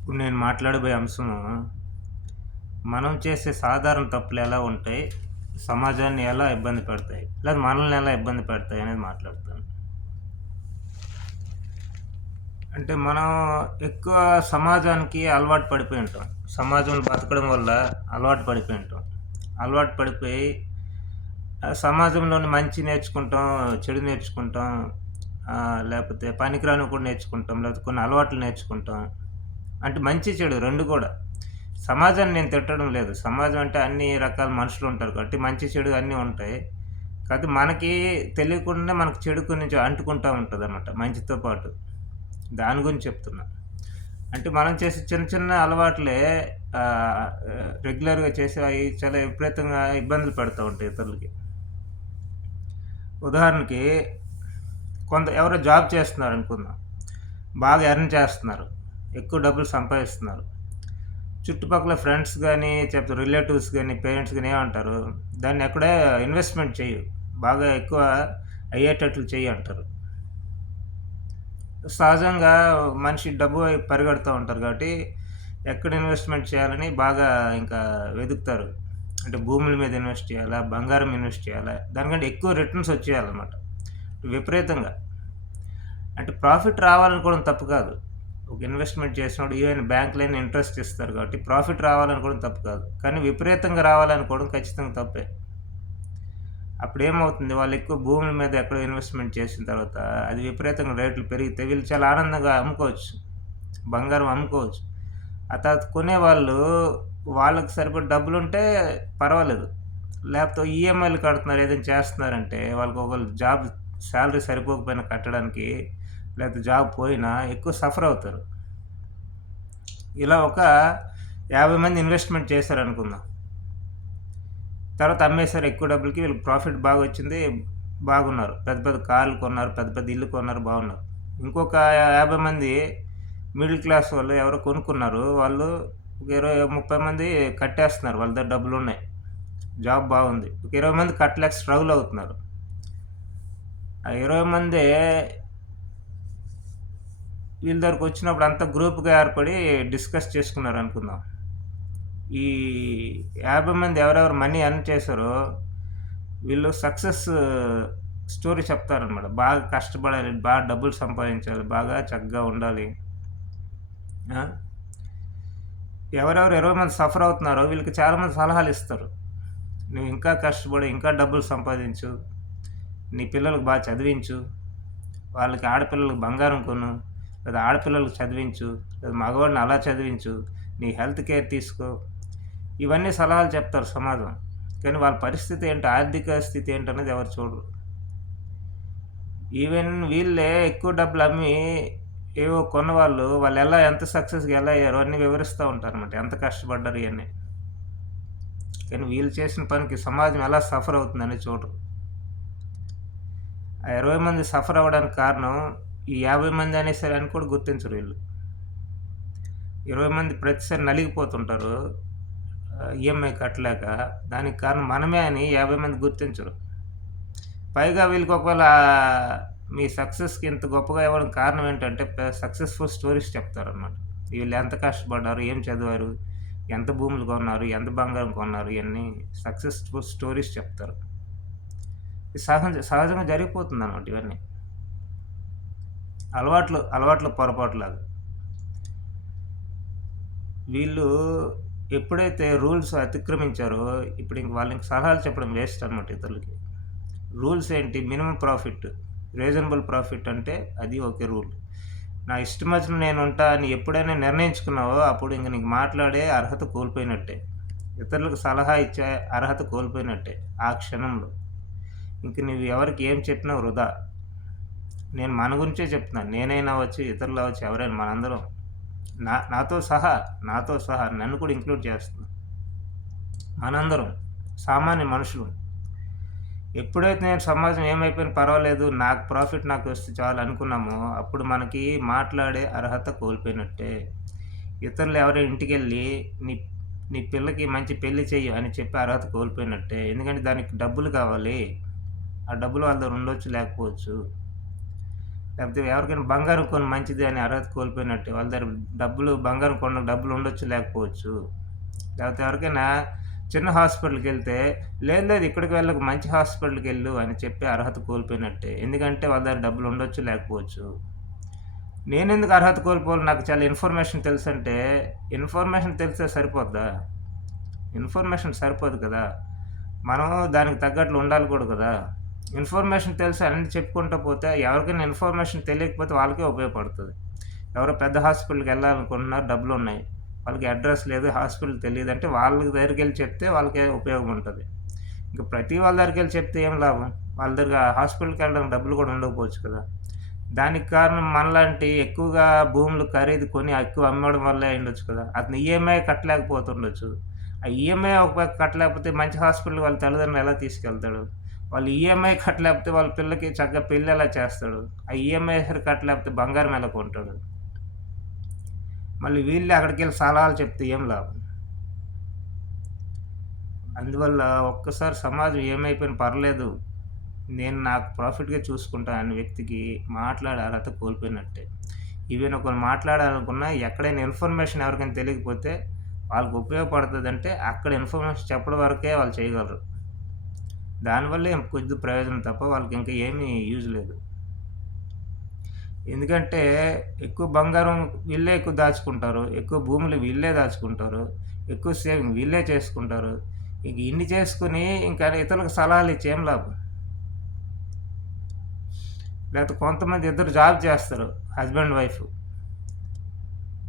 ఇప్పుడు నేను మాట్లాడబోయే అంశము, మనం చేసే సాధారణ తప్పులు ఎలా ఉంటాయి? సమాజాన్ని ఎలా ఇబ్బంది పెడతాయి? లేదా మనల్ని ఎలా ఇబ్బంది పెడతాయి అనేది మాట్లాడతాను. అంటే మనం ఎక్కువ సమాజానికి అలవాటు పడిపోయి ఉంటాం. సమాజంలో బతకడం వల్ల అలవాటు పడిపోయి ఉంటాం. అలవాటు పడిపోయి సమాజంలోని మంచి నేర్చుకుంటాం, చెడు నేర్చుకుంటాం. లేపోతే పనికిరానివి కూడా నేర్చుకుంటాం. లేకపోతే కొన్ని అలవాట్లు నేర్చుకుంటాం. అంటే మంచి, చెడు 2 కూడా. సమాజాన్ని నేను తిట్టడం లేదు. సమాజం అంటే అన్ని రకాల మనుషులుంటారు కాబట్టి మంచి, చెడు అన్నీ ఉంటాయి. కాతే మనకి తెలియకుండానే మనకు చెడు కొంచెం అంటుకుంటా ఉంటదనమాట మంచితో పాటు. దాని గురించి చెప్తున్నా. అంటే మనం చేసే చిన్న చిన్న అలవాట్లే రెగ్యులర్‌గా చేసేవి చాలా విపరీతంగా ఇబ్బందులు పెడతా ఉంటాయి ఇతరులకి. ఉదాహరణకి ఎవరో జాబ్ చేస్తున్నారనుకుందాం. బాగా ఎర్న్ చేస్తున్నారు. ఎక్కువ డబ్బులు సంపాదిస్తున్నారు. చుట్టుపక్కల ఫ్రెండ్స్ గానీ, లేకపోతే రిలేటివ్స్ గానీ, పేరెంట్స్ గానీ ఏమంటారు? దాన్ని ఎక్కడే ఇన్వెస్ట్‌మెంట్ చెయ్యి. బాగా ఎక్కువ అయ్యేటట్లు చెయ్యి అంటారు. సహజంగా మనిషి డబ్బు వైపు పరిగెడుతూ ఉంటారు కాబట్టి, ఎక్కడ ఇన్వెస్ట్‌మెంట్ చేయాలని బాగా ఇంకా వెతుకుతారు. అంటే భూముల మీద ఇన్వెస్ట్ చేయాలా? బంగారం ఇన్వెస్ట్ చేయాలా? దానికంటే ఎక్కువ రిటర్న్స్ వచ్చేయాలన్నమాట. విపరీతంగా. అంటే ప్రాఫిట్ రావాలనుకోవడం తప్పు కాదు. ఒక ఇన్వెస్ట్‌మెంట్ చేసినప్పుడు ఈవెన్ బ్యాంకులైనా ఇంట్రెస్ట్ ఇస్తారు కాబట్టి ప్రాఫిట్ రావాలనుకోవడం తప్పు కాదు. కానీ విపరీతంగా రావాలనుకోవడం ఖచ్చితంగా తప్పే. అప్పుడేమవుతుంది వాళ్ళు ఎక్కువ భూముల మీద ఎక్కడో ఇన్వెస్ట్‌మెంట్ చేసిన తర్వాత అది విపరీతంగా రేట్లు పెరిగితే వీళ్ళు చాలా ఆనందంగా అమ్ముకోవచ్చు. బంగారం అమ్ముకోవచ్చు. ఆ తర్వాత కొనేవాళ్ళు వాళ్ళకి సరిపడా డబ్బులుంటే పర్వాలేదు. లేకపోతే ఈఎంఐలు కడుతున్నారు ఏదైనా చేస్తున్నారంటే వాళ్ళకి ఒకవేళ జాబ్ సాలరీ సరిపోకపోయినా కట్టడానికి లేకపోతే జాబ్ పోయినా ఎక్కువ సఫర్ అవుతారు. ఇలా ఒక 50 మంది ఇన్వెస్ట్‌మెంట్ చేశారనుకుందాం. తర్వాత అమ్మేసారు ఎక్కువ డబ్బులకి వీళ్ళకి ప్రాఫిట్ బాగొచ్చింది. బాగున్నారు. పెద్ద పెద్ద కార్లు కొన్నారు. పెద్ద పెద్ద ఇల్లు కొన్నారు. బాగున్నారు. ఇంకొక 50 మంది మిడిల్ క్లాస్ వాళ్ళు ఎవరో కొనుక్కున్నారు. వాళ్ళు ఒక 20, 30 మంది కట్టేస్తున్నారు. వాళ్ళ దగ్గర డబ్బులున్నాయి. జాబ్ బాగుంది. ఒక 20 మంది కట్టలేక స్ట్రగుల్ అవుతున్నారు. ఆ 20 మందే వీళ్ళ దగ్గరకొచ్చినప్పుడు అంతా గ్రూప్‌గా ఏర్పడి డిస్కస్ చేసుకున్నారనుకుందాం. ఈ 50 మంది ఎవరెవరు మనీ ఎర్న్ చేశారో, వీళ్ళు సక్సెస్ స్టోరీ చెప్తారనమాట. బాగా కష్టపడాలి, బాగా డబ్బులు సంపాదించాలి, బాగా చక్కగా ఉండాలి. ఆ! ఎవరెవరు 20 మంది సఫర్ అవుతున్నారో వీళ్ళకి చాలామంది సలహాలిస్తారు. "నువ్వు ఇంకా కష్టపడి, ఇంకా డబ్బులు సంపాదించు. నీ పిల్లలకి బాగా చదివించు. వాళ్ళకి ఆడపిల్లలకి బంగారం కొను. లేదా ఆడపిల్లలకి చదివించు. లేదా మగవాడిని అలా చదివించు. నీ హెల్త్ కేర్ తీసుకో." ఇవన్నీ సలహాలు చెప్తారు సమాజం. కానీ వాళ్ళ పరిస్థితి ఏంటి? ఆర్థిక స్థితి ఏంటనేది ఎవరు చూడరు. ఈవెన్ వీళ్ళే ఎక్కువ డబ్బులు అమ్మి ఏవో కొన్నవాళ్ళు వాళ్ళెలా ఎంత సక్సెస్‌గా ఎలా అయ్యారో అన్నీ వివరిస్తా ఉంటారనమాట. ఎంత కష్టపడ్డారు ఇయన్నీ. కానీ వీళ్ళు చేసిన పనికి సమాజం ఎలా సఫర్ అవుతుందనేది చూడరు. ఆ 20 మంది సఫర్ అవ్వడానికి కారణం ఈ 50 మంది అనేసరి కూడా గుర్తించరు వీళ్ళు. 20 మంది ప్రతిసారి నలిగిపోతుంటారు. ఈఎంఐ కట్టలేక. దానికి కారణం మనమే అని 50 మంది గుర్తించరు. పైగా వీళ్ళకి ఒకవేళ మీ సక్సెస్‌కి ఇంత గొప్పగా ఇవ్వడానికి కారణం ఏంటంటే సక్సెస్‌ఫుల్ స్టోరీస్ చెప్తారనమాట. వీళ్ళు ఎంత కష్టపడ్డారు, ఏం చదివారు, ఎంత భూములు కొన్నారు, ఎంత బంగారం కొన్నారు ఇయన్నీ సక్సెస్‌ఫుల్ స్టోరీస్ చెప్తారు. ఇది సహజంగా జరిగిపోతుందనమాట ఇవన్నీ. అలవాట్ల పొరపాటులాగా. వీళ్ళు ఎప్పుడైతే రూల్స్ అతిక్రమించారో ఇప్పుడు ఇంక వాళ్ళకి సలహాలు చెప్పడం వేస్ట్ అనమాట ఇతరులకి. రూల్స్ ఏంటి? Minimum profit. రీజనబుల్ ప్రాఫిట్ అంటే అది ఒకే రూల్. నా ఇష్టమొచ్చిన నేనుంటా అని ఎప్పుడైనా నిర్ణయించుకున్నావో అప్పుడు ఇంక నీకు మాట్లాడే అర్హత కోల్పోయినట్టే. ఇతరులకు సలహా ఇచ్చే అర్హత కోల్పోయినట్టే ఆ క్షణంలో. ఇంక నువ్వు ఎవరికి ఏం చెప్పినా వృధా. నేను మన గురించే చెప్తున్నాను. నేనైనా అవ్వచ్చు, ఇతరులు అవ్వచ్చు ఎవరైనా మనందరం. నాతో సహా నన్ను కూడా ఇంక్లూడ్ చేస్తున్నా. మనందరం సామాన్య మనుషులం. ఎప్పుడైతే నేను సమాజం ఏమైపోయినా పర్వాలేదు. నాకు ప్రాఫిట్ నాకొస్తే చాలు అనుకున్నామో, అప్పుడు మనకి మాట్లాడే అర్హత కోల్పోయినట్టే. ఇతరులు ఎవరైనా ఇంటికెళ్ళి నీ నీ పిల్లకి మంచి పెళ్లి చెయ్యి అని చెప్పే అర్హత కోల్పోయినట్టే. ఎందుకంటే దానికి డబ్బులు కావాలి. ఆ డబ్బులు వాళ్ళ దగ్గర ఉండొచ్చు, లేకపోవచ్చు. లేకపోతే ఎవరికైనా బంగారం కొను మంచిది అని అర్హత కోల్పోయినట్టే. వాళ్ళ దగ్గర బంగారం కొనడానికి డబ్బులు ఉండొచ్చు, లేకపోవచ్చు. లేకపోతే ఎవరికైనా చిన్న హాస్పిటల్‌కెళ్తే, లేదు లేదు ఇక్కడికి వెళ్ళకు మంచి హాస్పిటల్‌కెళ్ళు అని చెప్పే అర్హత కోల్పోయినట్టే. ఎందుకంటే వాళ్ళ దగ్గర డబ్బులు ఉండొచ్చు, లేకపోవచ్చు. నేనెందుకు అర్హత కోల్పోవాలి? నాకు చాలా ఇన్ఫర్మేషన్ తెలుసంటే, ఇన్ఫర్మేషన్ తెలిస్తే సరిపోద్దా? ఇన్ఫర్మేషన్ సరిపోదు కదా! మనం దానికి తగ్గట్లు ఉండాలి కూడా కదా! ఇన్ఫర్మేషన్ తెలిసి అన్నీ చెప్పుకుంటూ పోతే ఎవరికైనా ఇన్ఫర్మేషన్ తెలియకపోతే వాళ్ళకే ఉపయోగపడుతది. ఎవరో పెద్ద హాస్పిటల్‌కెళ్ళాలనుకుంటున్నారు, డబ్బులున్నాయి. వాళ్ళకి అడ్రెస్ లేదు, హాస్పిటల్ తెలీదంటే వాళ్ళ దగ్గరికెళ్ళి చెప్తే వాళ్ళకే ఉపయోగం ఉంటది. ఇంక ప్రతి వాళ్ళ దగ్గరికెళ్ళి చెప్తే ఏం లాభం? వాళ్ళ దగ్గర హాస్పిటల్‌కెళ్ళడానికి డబ్బులు కూడా ఉండకపోవచ్చు కదా! దానికి కారణం మనలాంటి ఎక్కువగా భూములు ఖరీదు కొని ఎక్కువ అమ్మడం వల్లే అయ్యుండొచ్చు కదా! అతను ఈఎంఐ కట్టలేకపోతుండొచ్చు. ఆ ఈఎంఐ ఒక పక్క కట్టలేకపోతే మంచి హాస్పిటల్‌కి వాళ్ళ తల్లిదండ్రులు ఎలా తీసుకెళ్తాడు? వాళ్ళు ఈఎంఐ కట్టలేకపోతే వాళ్ళ పిల్లకి చక్కగా పెళ్లి ఎలా చేస్తాడు? ఆ ఈఎంఐ సరి కట్టలేకపోతే బంగారం ఎలా కొంటాడు? మళ్ళీ వీళ్ళే అక్కడికెళ్ళి సలహాలు చెప్తే ఏం లాభం? అందువల్ల ఒక్కసారి సమాజం ఏమైపోయినా పర్లేదు, నేను నాకు ప్రాఫిట్‌గా చూసుకుంటా అనే వ్యక్తికి మాట్లాడే అర్హత కోల్పోయినట్టే. ఈవెన్ ఒకళ్ళు మాట్లాడాలనుకున్నా ఎక్కడైనా ఇన్ఫర్మేషన్ ఎవరికైనా తెలియకపోతే వాళ్ళకి ఉపయోగపడతదంటే అక్కడ ఇన్ఫర్మేషన్ చెప్పడం వరకే వాళ్ళు చేయగలరు. దానివల్లే కొద్ది ప్రయోజనం తప్ప వాళ్ళకి ఇంకా ఏమీ యూజ్ లేదు. ఎందుకంటే ఎక్కువ బంగారం వీళ్ళే ఎక్కువ దాచుకుంటారు. ఎక్కువ భూములు వీళ్ళే దాచుకుంటారు. ఎక్కువ సేవింగ్ వీళ్ళే చేసుకుంటారు. ఇక ఇన్ని చేసుకొని ఇంకా ఇతరులకు సలహాలు ఇచ్చి ఏం లాభం? లేకపోతే కొంతమంది ఇద్దరు జాబ్ చేస్తారు. Husband, wife.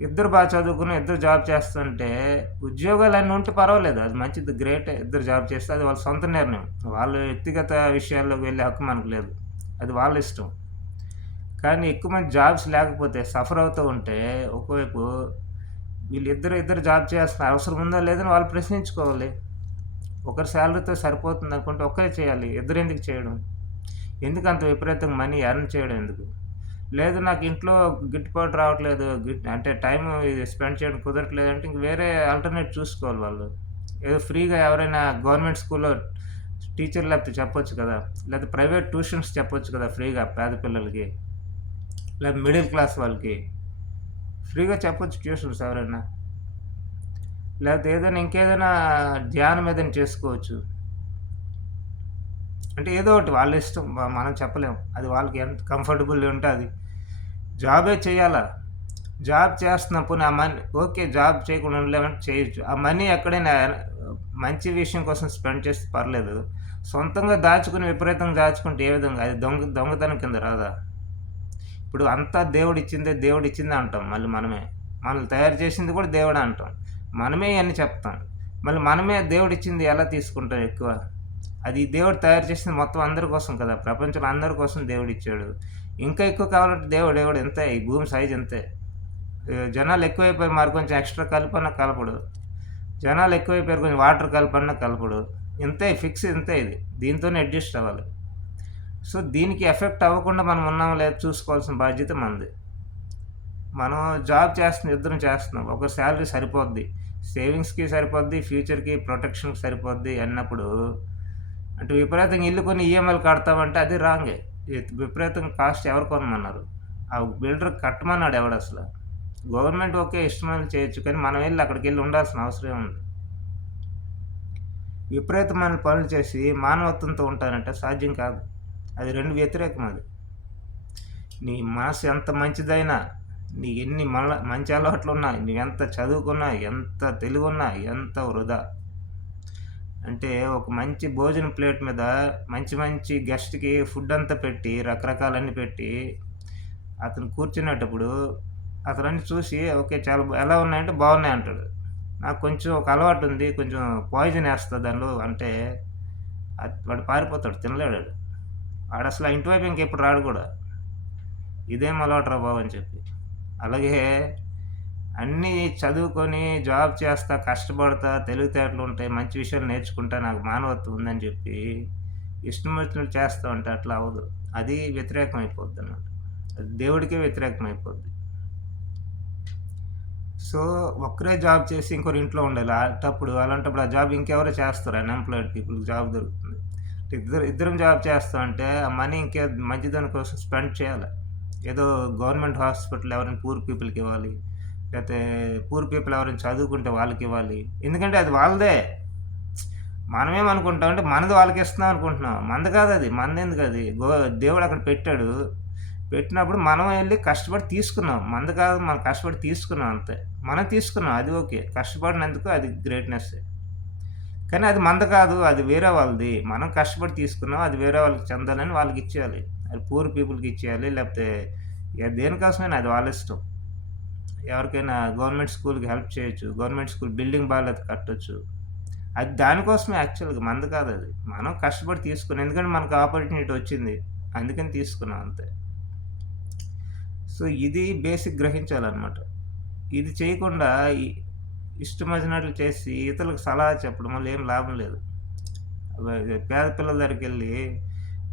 ఇద్దరు చదువుకుని ఇద్దరు జాబ్ చేస్తుంటే ఉద్యోగాలన్నీ ఉంటే పర్వాలేదు. అది మంచిది, గ్రేటే. ఇద్దరు జాబ్ చేస్తే అది వాళ్ళ సొంత నిర్ణయం. వాళ్ళ వ్యక్తిగత విషయాల్లోకి వెళ్ళే హక్కు మనకు లేదు. అది వాళ్ళ ఇష్టం. కానీ ఎక్కువ మంది జాబ్స్ లేకపోతే సఫర్ అవుతూ ఉంటే ఒకవైపు ఇద్దరు జాబ్ చేయాల్సిన అవసరం ఉందా లేదని వాళ్ళు ప్రశ్నించుకోవాలి. ఒకరి సాలరీతో సరిపోతుందనుకుంటే ఒక్కరే చేయాలి. ఇద్దరెందుకు చేయడం? ఎందుకంత విపరీతంగా మనీ ఎర్న్ చేయడం ఎందుకు? లేదు నాకు ఇంట్లో గిట్టుబాటు రావట్లేదు. అంటే టైమ్ స్పెండ్ చేయడం కుదరట్లేదంటే ఇంక వేరే ఆల్టర్‌నేట్ చూసుకోవాలి వాళ్ళు. ఏదో ఫ్రీగా ఎవరైనా గవర్నమెంట్ స్కూల్‌లో టీచర్ లేకపోతే చెప్పొచ్చు కదా! లేకపోతే ప్రైవేట్ ట్యూషన్స్ చెప్పొచ్చు కదా! ఫ్రీగా పేద పిల్లలకి. లేదా మిడిల్ క్లాస్ వాళ్ళకి. ఫ్రీగా చెప్పొచ్చు ట్యూషన్స్ ఎవరైనా. లేకపోతే ఏదైనా ఇంకేదైనా ధ్యానం ఏదైనా చేసుకోవచ్చు. అంటే ఏదో ఒకటి వాళ్ళ ఇష్టం. మనం చెప్పలేం. అది వాళ్ళకి ఎంత కంఫర్టబుల్ ఉంటే అది. జాబే చేయాలా? జాబ్ చేస్తున్నాం పోనీ ఆ మనీ ఓకే. జాబ్ చేయకుండా ఉండలేమంటే చేయొచ్చు. ఆ మనీ ఎక్కడైనా మంచి విషయం కోసం స్పెండ్ చేస్తే పర్లేదు. సొంతంగా దాచుకొని విపరీతంగా దాచుకుంటే ఏ విధంగా? అది దొంగతనం కింద రాదా? ఇప్పుడు అంతా దేవుడిచ్చిందే అంటాం మళ్ళీ మనమే. మనల్ని తయారు చేసింది కూడా దేవుడే అంటాం. మనమే ఇయన్నీ చెప్తాం. మళ్ళీ మనమే దేవుడిచ్చింది ఎలా తీసుకుంటాం ఎక్కువ? అది దేవుడు తయారు చేసింది మొత్తం అందరి కోసం కదా! ప్రపంచంలో అందరి కోసం దేవుడిచ్చాడు. ఇంకా ఎక్కువ కావాలంటే దేవుడు ఇంతే, ఈ భూమి సైజ్ ఇంతే. జనాలు ఎక్కువైపోయారు, మరి కొంచెం ఎక్స్‌ట్రా కలుపన్నా కలపడు. జనాలు ఎక్కువైపోయారు, కొంచెం వాటర్ కలపన్నా కలపడు. ఇంతే, ఫిక్స్ ఇంతే ఇది. దీంతోనే అడ్జస్ట్ అవ్వాలి. సో, దీనికి ఎఫెక్ట్ అవ్వకుండా మనం ఉన్నామో లేదో చూసుకోవాల్సిన బాధ్యత మనది. మనం జాబ్ చేస్తున్నాం, ఇద్దరం చేస్తున్నాం. ఒకరి సాలరీ సరిపోద్ది. సేవింగ్స్‌కి సరిపోద్ది, ఫ్యూచర్‌కి ప్రొటెక్షన్‌కి సరిపోద్ది అన్నప్పుడు అంటే విపరీతంగా ఇల్లు కొని ఈఎంఐలు కడతామంటే అది రాంగే. విపరీతంగా కాస్ట్ ఎవరు కొనమన్నారు? ఆ బిల్డర్ కట్టమన్నాడు ఎవడసల? Government okay. ఇష్టమైనది చేయొచ్చు. కానీ మనం వెళ్లి అక్కడికెళ్లి ఉండాల్సిన అవసరం ఏముంది? విపరీతమైన పనులు చేసి మానవత్వంతో ఉంటానంటే సాధ్యం కాదు. అది 2 వ్యతిరేకం అది. నీ మనసు ఎంత మంచిదైనా, నీకెన్ని మంచి అలవాట్లున్నా, నువ్వెంత చదువుకున్నా, ఎంత తెలివున్నా, ఎంత వృధా. అంటే ఒక మంచి భోజనం ప్లేట్ మీద మంచి మంచి గెస్ట్‌కి ఫుడ్ అంతా పెట్టి, రకరకాలన్నీ పెట్టి, అతను కూర్చునేటప్పుడు అతనన్నీ చూసి ఓకే. చాలా ఎలా ఉన్నాయంటే బాగున్నాయి అంటాడు. నాకు కొంచెం ఒక అలవాటుంది. కొంచెం పాయిజన్ ఏస్తా దానిలో అంటే వాడు పారిపోతాడు. తినలేడాడు. ఆడసల ఆ ఇంటి వైపు ఇంకెప్పుడు రాడు కూడా. ఇదేం అలవాటురా బాబు అని చెప్పి. అలాగే అన్నీ చదువుకొని జాబ్ చేస్తా, కష్టపడతా, తెలివితేటలుంటాయి, మంచి విషయాలు నేర్చుకుంటా, నాకు మానవత్వం ఉందని చెప్పి ఇష్టం వచ్చినట్టు చేస్తా ఉంటే అట్లా అవ్వదు. అది వ్యతిరేకం అయిపోద్దనమాట. అది దేవుడికే వ్యతిరేకం అయిపోద్ది. సో, ఒక్కరే జాబ్ చేసి ఇంకోరు ఇంట్లో ఉండాలి. అలాంటప్పుడు ఆ జాబ్ ఇంకెవరో చేస్తారు. అన్‌ఎంప్లాయిడ్ పీపుల్‌కి జాబ్ దొరుకుతుంది. ఇద్దరం జాబ్ చేస్తా ఉంటే ఆ మనీ మంచిదాని కోసం స్పెండ్ చేయాలి. ఏదో గవర్నమెంట్ హాస్పిటల్ ఎవరైనా పూర్ పీపుల్‌కి ఇవ్వాలి. లేతే పూర్ పీపుల్ ఎవరైనా చదువుకుంటే వాళ్ళకివ్వాలి. ఎందుకంటే అది వాళ్ళదే. మనమేమనుకుంటామంటే మనది వాళ్ళకిస్తున్నాం అనుకుంటున్నాం. మనది కాదది. మనదెందుకది? దేవుడు అక్కడ పెట్టాడు. పెట్టినప్పుడు మనం ఎళ్లి కష్టపడి తీసుకున్నాం. మనది కాదు, మనం కష్టపడి తీసుకున్నాం అంతే. మనం తీసుకున్నాం అది ఓకే. కష్టపడినందుకు అది గ్రేట్‌నెస్సే. కానీ అది మనది కాదు. అది వేరే వాళ్ళది. మనం కష్టపడి తీసుకున్నాం. అది వేరే వాళ్ళకి చెందాలని వాళ్ళకిచ్చేయాలి. అది పూర్ పీపుల్‌కి ఇచ్చేయాలి. లేపోతే దేనికోసమైనా అది వాళ్ళిష్టం. ఎవరికైనా గవర్నమెంట్ స్కూల్‌కి హెల్ప్ చేయొచ్చు. గవర్నమెంట్ స్కూల్ బిల్డింగ్ బాలేతే కట్టొచ్చు. అది దానికోసమే యాక్చువల్‌గా మనది కాదది. మనం కష్టపడి తీసుకున్నాం. ఎందుకంటే మనకు ఆపర్చునిటీ వచ్చింది. అందుకని తీసుకున్నాం అంతే. సో, ఇది బేసిక్ గ్రహించాలనమాట. ఇది చేయకుండా ఇ ఇష్టమొచ్చినట్లు చేసి ఇతరులకు సలహా చెప్పడం వల్ల ఏం లాభం లేదు. పేద పిల్లల దగ్గరికెళ్ళి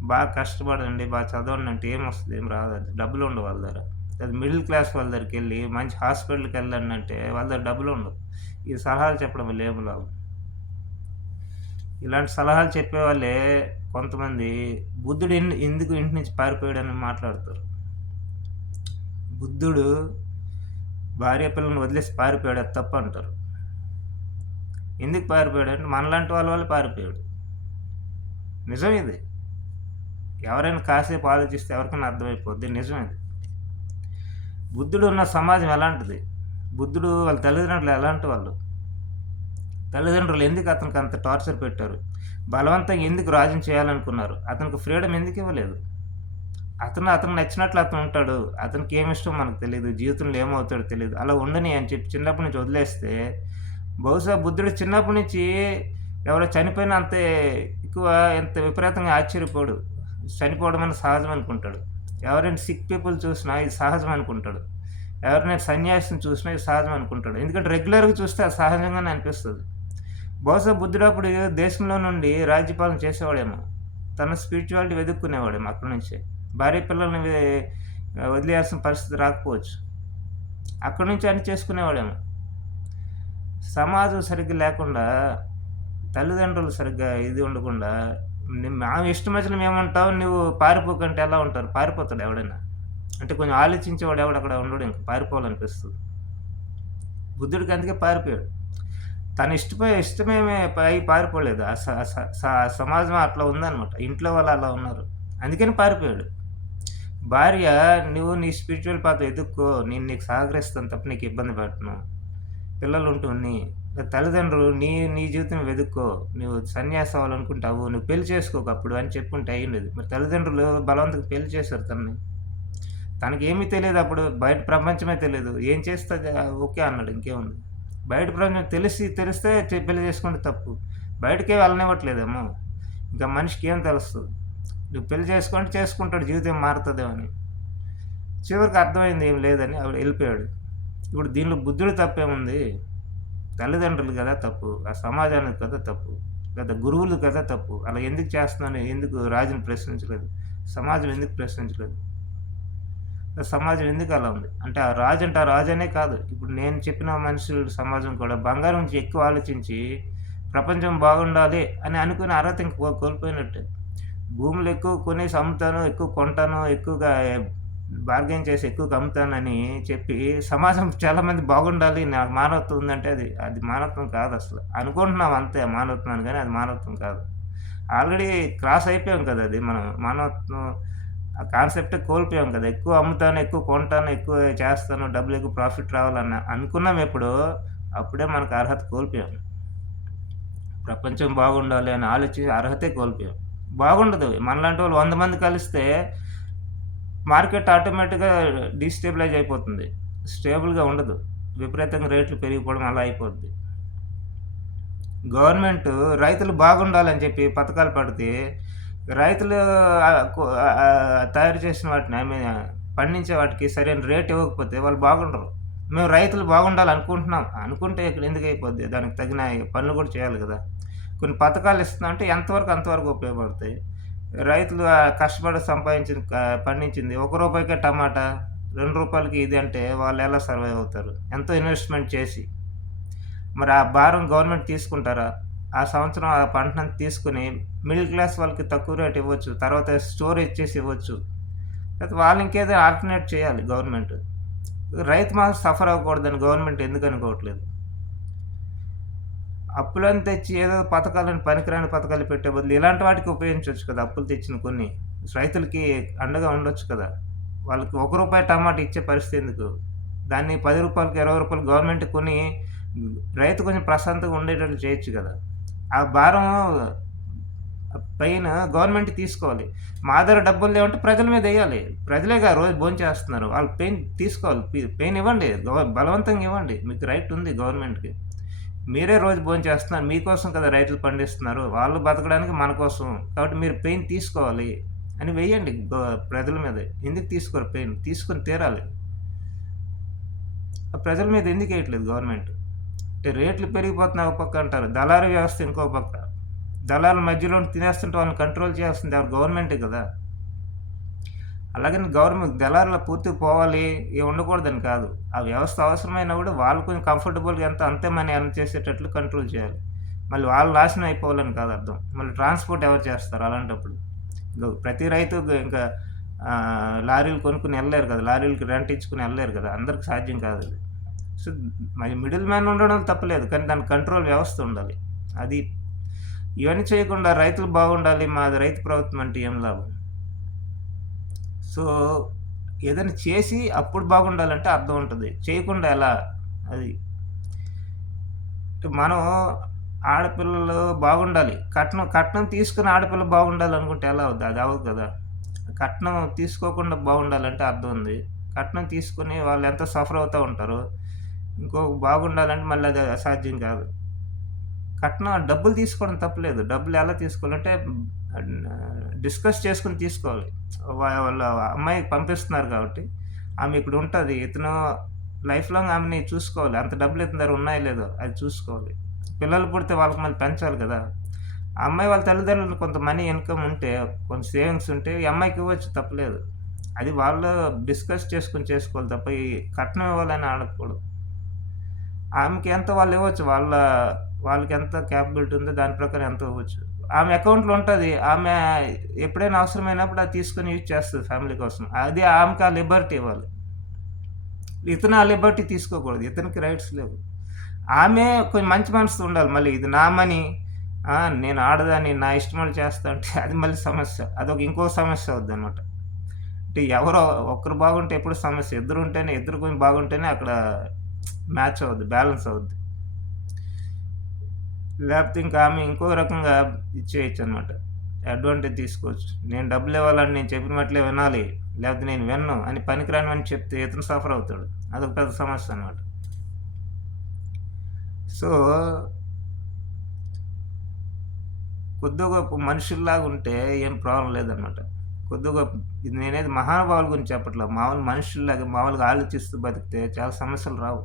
బాగా కష్టపడండి, బాగా చదవండి అంటే ఏమొస్తది? ఏం రాదది. డబ్బులుండవు వాళ్ళ దగ్గర. అది మిడిల్ క్లాస్ వాళ్ళ దగ్గరికెళ్ళి మంచి హాస్పిటల్‌కెళ్ళండి అంటే వాళ్ళ దగ్గర డబ్బులుండవు. ఈ సలహాలు చెప్పడం వల్ల ఏం లాభం? ఇలాంటి సలహాలు చెప్పేవాళ్ళే కొంతమంది బుద్ధుడు ఎందుకు ఇంటి నుంచి పారిపోయాడని మాట్లాడతారు. బుద్ధుడు భార్య పిల్లల్ని వదిలేసి పారిపోయాడు. అది తప్పంటారు. ఎందుకు పారిపోయాడంటే మనలాంటి వాళ్ళ వల్ల పారిపోయాడు. నిజం ఇది. ఎవరైనా కాసేపు ఆలోచిస్తే ఎవరికైనా అర్థమైపోద్ది. నిజం ఇది. బుద్ధుడు ఉన్న సమాజం ఎలాంటిది? బుద్ధుడు వాళ్ళ తల్లిదండ్రులు ఎలాంటి వాళ్ళు? తల్లిదండ్రులు ఎందుకు అతనికి అంత టార్చర్ పెట్టారు? బలవంతంగా ఎందుకు రాజుని చేయాలనుకున్నారు? అతనికి ఫ్రీడమ్ ఎందుకు ఇవ్వలేదు? అతనికి నచ్చినట్లు అతను ఉంటాడు. అతనికి ఏమిష్టమో మనకు తెలీదు. జీవితంలో ఏమవుతాడో తెలీదు. అలా ఉండని అని చెప్పి చిన్నప్పటి నుంచి వదిలేస్తే, బహుశా బుద్ధుడు చిన్నప్పటి నుంచి ఎవరో చనిపోయినా అంతే ఎక్కువ ఎంత విపరీతంగా ఆశ్చర్యపోడు. చనిపోవడం అనేది సహజం అనుకుంటాడు. ఎవరైనా సిక్ పీపుల్ చూసినా ఇది సహజం అనుకుంటాడు. ఎవరినైనా సన్యాసిని చూసినా ఇది సహజం అనుకుంటాడు. ఎందుకంటే రెగ్యులర్‌గా చూస్తే అది సహజంగానే అనిపిస్తది. బహుశా బుద్ధుడప్పుడు దేశంలో నుండి రాజ్యపాలన చేసేవాడేమో. తన స్పిరిచువాలిటీ వెతుక్కునేవాడేమో అక్కడి నుంచే. భార్య పిల్లల్ని వదిలేయాల్సిన పరిస్థితి రాకపోవచ్చు. అక్కడి నుంచి అన్ని చేసుకునేవాడేమో. సమాజం సరిగ్గా లేకుండా, తల్లిదండ్రులు సరిగ్గా ఇది ఉండకుండా, మా ఇష్టమొచ్చినవి మేముంటాం, నువ్వు పారిపోకంటే ఎలా ఉంటారు? పారిపోతాడా ఎవడైనా? అంటే కొంచెం ఆలోచించేవాడు ఎవడక్కడ ఉండడు ఇంక పారిపోవాలనిపిస్తది. బుద్ధుడికి అందుకే పారిపోయాడు. తను ఇష్టమేమి పారిపోలేదు. ఆ స స స సమాజం అట్లా ఉందనమాట. ఇంట్లో వాళ్ళు అలా ఉన్నారు. అందుకని పారిపోయాడు. భార్య నువ్వు నీ స్పిరిచ్యువల్ పాత్ ఎతుక్కో. నేను నీకు సహకరిస్తాను తప్ప నీకు ఇబ్బంది పెట్టను. పిల్లలుంటున్ని. తల్లిదండ్రులు నీ నీ జీవితం వెతుక్కో. నువ్వు సన్యాసి అవ్వాలనుకుంటావు. నువ్వు పెళ్లి చేసుకోకు అప్పుడు అని చెప్పుంటే అయ్యుండేది. మరి తల్లిదండ్రులు బలవంతంగా పెళ్లి చేశారు తనని. తనకేమీ తెలీదప్పుడు. బయట ప్రపంచమే తెలీదు. ఏం చేస్తే అది ఓకే అన్నాడు. ఇంకేముంది. బయట ప్రపంచం తెలిస్తే పెళ్లి చేసుకుంటే తప్పు. బయటికే వెళ్ళనివ్వట్లేదేమో. ఇంకా మనిషికి ఏం తెలుస్తది? నువ్వు పెళ్లి చేసుకుంటే చేసుకుంటాడు జీవితం మారుతదేమో అని. చివరికి అర్థమైంది ఏం లేదని ఆవిడ ఎళ్ళిపోయాడు. ఇప్పుడు దీనిలో బుద్ధుడి తప్పేముంది? తల్లిదండ్రులు కదా తప్పు. ఆ సమాజానికి కదా తప్పు. లేదా గురువులు కదా తప్పు. అలా ఎందుకు చేస్తున్నాను? ఎందుకు రాజుని ప్రశ్నించలేదు? సమాజం ఎందుకు ప్రశ్నించలేదు? సమాజం ఎందుకు అలా ఉంది? అంటే ఆ రాజు అంటే ఆ రాజనే కాదు. ఇప్పుడు నేను చెప్పిన మనుషులు సమాజం కూడా బంగారం గురించి ఎక్కువ ఆలోచించి ప్రపంచం బాగుండాలి అని అనుకునే అర్హత ఇంక కోల్పోయినట్టే. భూములు ఎక్కువ కొనేసి అమ్ముతాను, ఎక్కువ కొంటాను, ఎక్కువగా బార్గెయిన్ చేసి ఎక్కువగా అమ్ముతానని చెప్పి సమాజం చాలామంది బాగుండాలి, నాకు మానవత్వం ఉందంటే అది మానవత్వం కాదసలు. అనుకుంటున్నాం అంతే మానవత్వం అని గాని అది మానవత్వం కాదు. ఆల్రెడీ క్రాస్ అయిపోయాం కదా! అది మనం మానవత్వం ఆ కాన్సెప్టే కోల్పోయాం కదా! ఎక్కువ అమ్ముతాను, ఎక్కువ కొంటాను, ఎక్కువ చేస్తాను, డబ్బులు ఎక్కువ ప్రాఫిట్ రావాలన్న అనుకున్నాం ఎప్పుడో, అప్పుడే మనకు అర్హత కోల్పోయాం. ప్రపంచం బాగుండాలి అని ఆలోచించే అర్హతే కోల్పోయాం. బాగుండదు. మనలాంటి వాళ్ళు 100 మంది కలిస్తే మార్కెట్ ఆటోమేటిక్‌గా డీస్టెబిలైజ్ అయిపోతుంది. స్టేబుల్‌గా ఉండదు. విపరీతంగా రేట్లు పెరిగిపోవడం అలా అయిపోద్ది. గవర్నమెంటు రైతులు బాగుండాలని చెప్పి పథకాలు పెడితే, రైతులు తయారు చేసిన వాటిని పండించే వాటికి సరైన రేట్ ఇవ్వకపోతే వాళ్ళు బాగుండరు. మేము రైతులు బాగుండాలనుకుంటున్నాం. అనుకుంటే ఇక్కడ ఎందుకయిపోద్ది? దానికి తగిన పనులు కూడా చేయాలి గదా! కొన్ని పథకాలు ఇస్తున్నామంటే ఎంతవరకు అంతవరకు ఉపయోగపడతాయి. రైతులు కష్టపడి సంపాదించిన పండించింది రూ. 1 టమాటా, రూ. 2కి ఇది అంటే వాళ్ళెలా సర్వైవ్ అవుతారు? ఎంతో ఇన్వెస్ట్‌మెంట్ చేసి. మరి ఆ భారం గవర్నమెంట్ తీసుకుంటారా? ఆ సంవత్సరం ఆ పంటనంతా తీసుకొని మిడిల్ క్లాస్ వాళ్ళకి తక్కువ రేట్ ఇవ్వచ్చు. తర్వాత స్టోరేజ్ చేసి ఇవ్వచ్చు. లేకపోతే వాళ్ళు ఇంకేదో ఆల్టర్నేట్ చేయాలి గవర్నమెంట్. రైతు మాత్రం సఫర్ అవ్వకూడదని గవర్నమెంట్ ఎందుకు అనుకోవట్లేదు? అప్పులను తెచ్చి ఏదో పథకాలను పనికిరాని పథకాలు పెట్టే బదులు ఇలాంటి వాటికి ఉపయోగించొచ్చు కదా! అప్పులు తెచ్చిన కొన్ని. రైతులకి అండగా ఉండొచ్చు కదా! వాళ్ళకి రూ. 1 టమాటా ఇచ్చే పరిస్థితి ఎందుకు? దాన్ని రూ. 10కి, రూ. 20 గవర్నమెంట్ కొని రైతు కొంచెం ప్రశాంతంగా ఉండేటట్టు చేయొచ్చు కదా! ఆ భారం పెయిన్ గవర్నమెంట్ తీసుకోవాలి. మా దగ్గర డబ్బులు లేవంటే ప్రజల మీద ఎయ్యాలి. ప్రజలేగా రోజు భోంచేస్తున్నారు. వాళ్ళు పెయిన్ తీసుకోవాలి. పెయిన్ ఇవ్వండి. బలవంతంగా ఇవ్వండి. మీకు రైట్ ఉంది గవర్నమెంట్‌కి. మీరే రోజు భోంచేస్తున్నారు. మీకోసం కదా రైతులు పండిస్తున్నారు. వాళ్ళు బతకడానికి మన కోసం. కాబట్టి మీరు పెయిన్ తీసుకోవాలి అని వెయ్యండి ప్రజల మీద. ఎందుకు తీసుకోరు పెయిన్? తీసుకొని తీరాలి. ఆ ప్రజల మీద ఎందుకు ఎయట్లేదు గవర్నమెంట్? అంటే రేట్లు పెరిగిపోతున్నాయి ఒక పక్క అంటారు. దళారీ వ్యవస్థ ఇంకో పక్క. దళారుల మధ్యలో తినేస్తుంటే వాళ్ళని కంట్రోల్ చేయాల్సింది ఎవరు? గవర్నమెంటే కదా! అలాగని గవర్నమెంట్ దళారులు పూర్తిగా పోవాలి, ఉండకూడదని కాదు. ఆ వ్యవస్థ అవసరమైనప్పుడు వాళ్ళు కొంచెం కంఫర్టబుల్‌గా అంతే మనీ ఎర్న్ చేసేటట్లు కంట్రోల్ చేయాలి. మళ్ళీ వాళ్ళు నాశనం అయిపోవాలని కాదు అర్థం. మళ్ళీ ట్రాన్స్‌పోర్ట్ ఎవరు చేస్తారు అలాంటప్పుడు? ప్రతి రైతు ఇంకా లారీలు కొనుక్కొని ఎళ్ళలేరు కదా! లారీలకి రెంట్ ఇచ్చుకొని ఎళ్ళలేరు కదా! అందరికి సాధ్యం కాదది. సో, మరి మిడిల్ మ్యాన్ ఉండడం తప్పులేదు. కానీ దానికి కంట్రోల్ వ్యవస్థ ఉండాలి. అది ఇవన్నీ చేయకుండా రైతులు బాగుండాలి, మాది రైతు ప్రభుత్వం అంటే ఏం లాభం? సో, ఏదైనా చేసి అప్పుడు బాగుండాలంటే అర్థం ఉంటది. చేయకుండా ఎలా? అది. మనం ఆడపిల్లలు బాగుండాలి. కట్నం కట్నం తీసుకుని ఆడపిల్ల బాగుండాలనుకుంటే ఎలా అవుద్ది? అది అవ్వదు కదా! కట్నం తీసుకోకుండా బాగుండాలంటే అర్థం ఉంది. కట్నం తీసుకొని వాళ్ళు ఎంత సఫర్ అవుతా ఉంటారో, బాగుండాలంటే మళ్ళీ అది అసాధ్యం కాదు. కట్నం డబ్బులు తీసుకోవడం తప్పులేదు. డబ్బులు ఎలా తీసుకోవాలంటే డిస్కస్ చేసుకొని తీసుకోవాలి. వాళ్ళ అమ్మాయి పంపిస్తున్నారు కాబట్టి, ఆమె ఇక్కడ ఉంటది. ఇతను లైఫ్ లాంగ్ ఆమెని చూసుకోవాలి. అంత డబ్బులు ఇతని దగ్గర ఉన్నాయో లేదో అది చూసుకోవాలి. పిల్లలు పుడితే వాళ్ళకి మళ్ళీ పెంచాలి కదా! ఆ అమ్మాయి వాళ్ళ తల్లిదండ్రులు కొంత మనీ ఇన్‌కమ్ ఉంటే, కొంత సేవింగ్స్ ఉంటే ఈ అమ్మాయికి ఇవ్వచ్చు తప్పులేదు. అది వాళ్ళు డిస్కస్ చేసుకొని చేసుకోవాలి తప్ప, ఈ కట్నం ఇవ్వాలని అడగకూడదు. ఆమెకి ఎంత వాళ్ళు ఇవ్వచ్చు. వాళ్ళకెంత క్యాపబిలిటీ ఉందో దాని ప్రకారం ఎంతో ఇవ్వచ్చు. ఆమె అకౌంట్‌లో ఉంటది. ఆమె ఎప్పుడైనా అవసరమైనప్పుడు అది తీసుకొని యూజ్ చేస్తది ఫ్యామిలీ కోసం. అది ఆమెకి ఆ లిబర్టీ ఇవ్వాలి. ఇతను ఆ లిబర్టీ తీసుకోకూడదు. ఇతనికి రైట్స్ లేవు. ఆమె కొంచెం మంచి మనసుతో ఉండాలి. మళ్ళీ ఇది నా మనీ, నేను ఆడదాన్ని నా ఇష్టమని చేస్తా అంటే అది మళ్ళీ సమస్య. ఇంకో సమస్య అవుద్దనమాట. అంటే ఎవరో ఒక్కరు బాగుంటే ఎప్పుడు సమస్య. ఇద్దరు కొంచెం బాగుంటేనే అక్కడ మ్యాచ్ అవుద్ది. బ్యాలెన్స్ అవుద్ది. లేపోతే ఇంకా ఆమె ఇంకో రకంగా ఇచ్చేయొచ్చనమాట. అడ్వాంటేజ్ తీసుకోవచ్చు. నేను డబ్బులివ్వాలని నేను చెప్పిన మట్లే వినాలి. లేపోతే నేను వినను అని పనికిరానివని చెప్తే ఇతను సఫర్ అవుతాడు. అదొక పెద్ద సమస్య అనమాట. సో, కొద్దో గొప్ప మనుషుల్లాగా ఉంటే ఏం ప్రాబ్లమ్ లేదనమాట. కొద్దో గొప్ప ఇది నేనేది మహానుభావుల గురించి చెప్పట్లా. మామూలు మనుషుల్లాగా మామూలుగా ఆలోచిస్తూ బతికితే చాలా సమస్యలు రావు.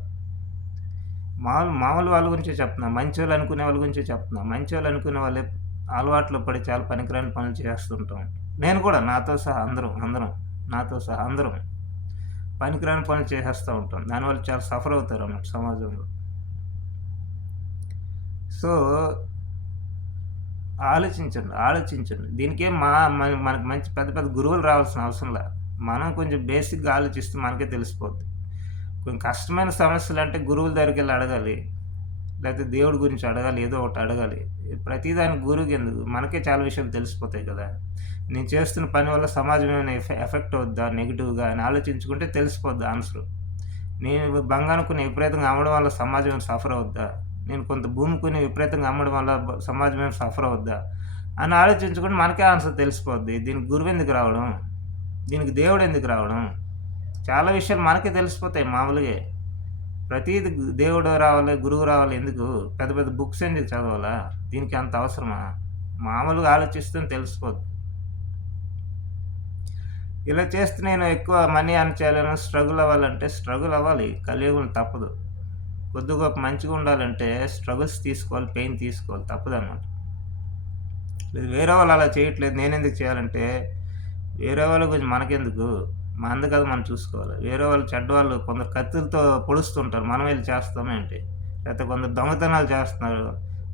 మామూలు వాళ్ళ గురించే చెప్తున్నా. మంచోళ్ళు అనుకునే వాళ్ళ గురించే చెప్తున్నా. మంచోళ్ళు అనుకునే వాళ్ళే అలవాట్లో పడి చాలా పనికిరాని పనులు చేస్తుంటాం. నేను కూడా నాతో సహా నాతో సహా అందరం పనికిరాని పనులు చేసేస్తూ ఉంటాం. దానివల్ల చాలా సఫర్ అవుతారన్నమాట సమాజంలో. సో, ఆలోచించండి. దీనికేం మనకు మంచి పెద్ద పెద్ద గురువులు రావాల్సిన అవసరంలా. మనం కొంచెం బేసిక్‌గా ఆలోచిస్తే మనకే తెలిసిపోద్ది. కొంచెం కష్టమైన సమస్యలంటే గురువుల దగ్గరికెళ్ళి అడగాలి. లేకపోతే దేవుడి గురించి అడగాలి. ఏదో ఒకటి అడగాలి. ప్రతిదానికి గురువుకెందుకు? మనకే చాలా విషయాలు తెలిసిపోతాయి కదా! నేను చేస్తున్న పని వల్ల సమాజం ఏమైనా ఎఫెక్ట్ అవుద్దా నెగెటివ్‌గా అని ఆలోచించుకుంటే తెలిసిపోద్ది ఆన్సరు. నేను బంగారం కొని విపరీతంగా అమ్మడం వల్ల సమాజం ఏమైనా సఫర్ అవుద్దా? నేను కొంత భూమి కొని విపరీతంగా అమ్మడం వల్ల సమాజం ఏమైనా సఫర్ అవుద్దా? అని ఆలోచించుకుంటే మనకే ఆన్సర్ తెలిసిపోద్ది. దీనికి గురువెందుకు రావడం? దీనికి దేవుడెందుకు రావడం? చాలా విషయాలు మనకే తెలిసిపోతాయి మామూలుగే. ప్రతీది దేవుడు రావాలి, గురువు రావాలి ఎందుకు? పెద్ద పెద్ద బుక్స్ ఎందుకు చదవాలా? దీనికి అంత అవసరమా? మామూలుగా ఆలోచిస్తేనే తెలిసిపోద్ది. ఇలా చేస్తే నేను ఎక్కువ మనీ ఎర్న్ చేయాలని స్ట్రగుల్ అవ్వాలంటే స్ట్రగుల్ అవ్వాలి. కలియుగం తప్పదు. కొద్ది గొప్ప మంచిగా ఉండాలంటే స్ట్రగుల్స్ తీసుకోవాలి, పెయిన్ తీసుకోవాలి. తప్పదనమాట. వేరే వాళ్ళు అలా చేయట్లేదు. నేనెందుకు చేయాలంటే, వేరే వాళ్ళ గురించి మనకెందుకు? మనది కదా మనం చూసుకోవాలి. వేరే వాళ్ళు చెడ్డవాళ్ళు కొందరు కత్తులతో పొడుస్తుంటారు. మనం వెళ్లి చేస్తామేంటి? లేకపోతే కొందరు దొంగతనాలు చేస్తున్నారు.